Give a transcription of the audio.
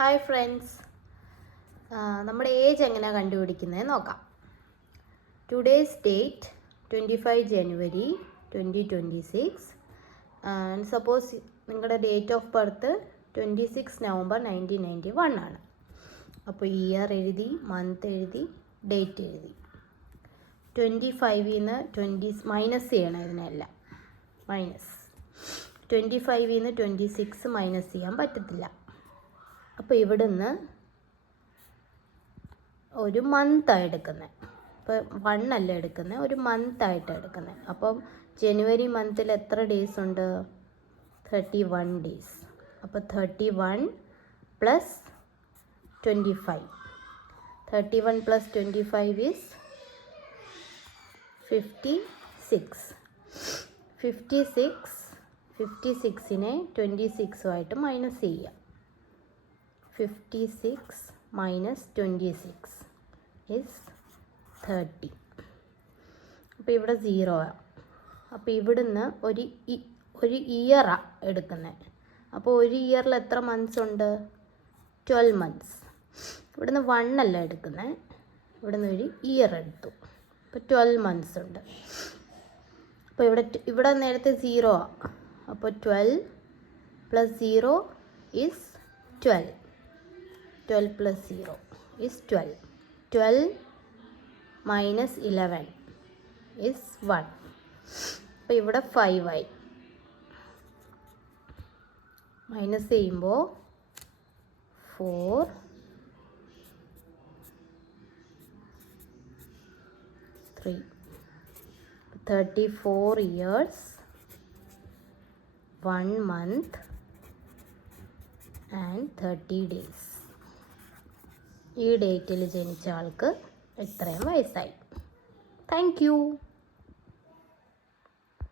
Hi friends, നമ്മുടെ age എങ്ങനെയാണ് കണ്ടുപിടിക്കുന്നത് നോക്കാം. Today's date 25 January 2026 and suppose നിങ്ങളുടെ ഡേറ്റ് ഓഫ് ബർത്ത് 26 നവംബർ 1991 ആണ്. അപ്പോൾ ഇയർ എഴുതി, മന്ത് എഴുതി, ഡേറ്റ് എഴുതി. 25 മൈനസ് ചെയ്യണം ഇതിനെല്ലാം. 25 26 മൈനസ് ചെയ്യാൻ പറ്റത്തില്ല. അപ്പോൾ ഇവിടുന്ന് ഒരു മന്താണ് എടുക്കുന്നത്. ഇപ്പോൾ 1 അല്ല എടുക്കുന്നത്, ഒരു മന്തായിട്ട് എടുക്കുന്നത്. അപ്പം ജനുവരി മന്തിൽ എത്ര ഡേയ്സ് ഉണ്ട്? 31 ഡേയ്സ്. അപ്പോൾ 31 പ്ലസ് 25. 31 plus 25 is 56. 56നെ 26ആയിട്ട് മൈനസ് ചെയ്യുക. 56 മൈനസ് 26 ഈസ് 30. അപ്പോൾ ഇവിടെ 0 ആണ്. അപ്പോൾ ഇവിടുന്ന് ഒരു ഇയറാണ് എടുക്കുന്നത്. അപ്പോൾ ഒരു ഇയറിൽ എത്ര മന്ത്സ് ഉണ്ട്? 12 മന്ത്സ്. ഇവിടുന്ന് 1 അല്ല എടുക്കുന്നത്, ഇവിടുന്ന് ഒരു ഇയർ എടുത്തു. അപ്പോൾ 12 മന്ത്സ് ഉണ്ട്. അപ്പോൾ ഇവിടെ നേരത്തെ 0 ആണ്. അപ്പോൾ 12 plus 0 is 12. 12 plus 0 is 12. 12 minus 11 is 1. അപ്പോൾ ഇവിടെ 5 ആയി. മൈനസ് ചെയ്യുമ്പോൾ 4 3 34 years 1 month and 30 days. ഈ ഡേറ്റിൽ ജനിച്ച ആൾക്ക് ഇത്രയും വയസ്സായി. Thank you.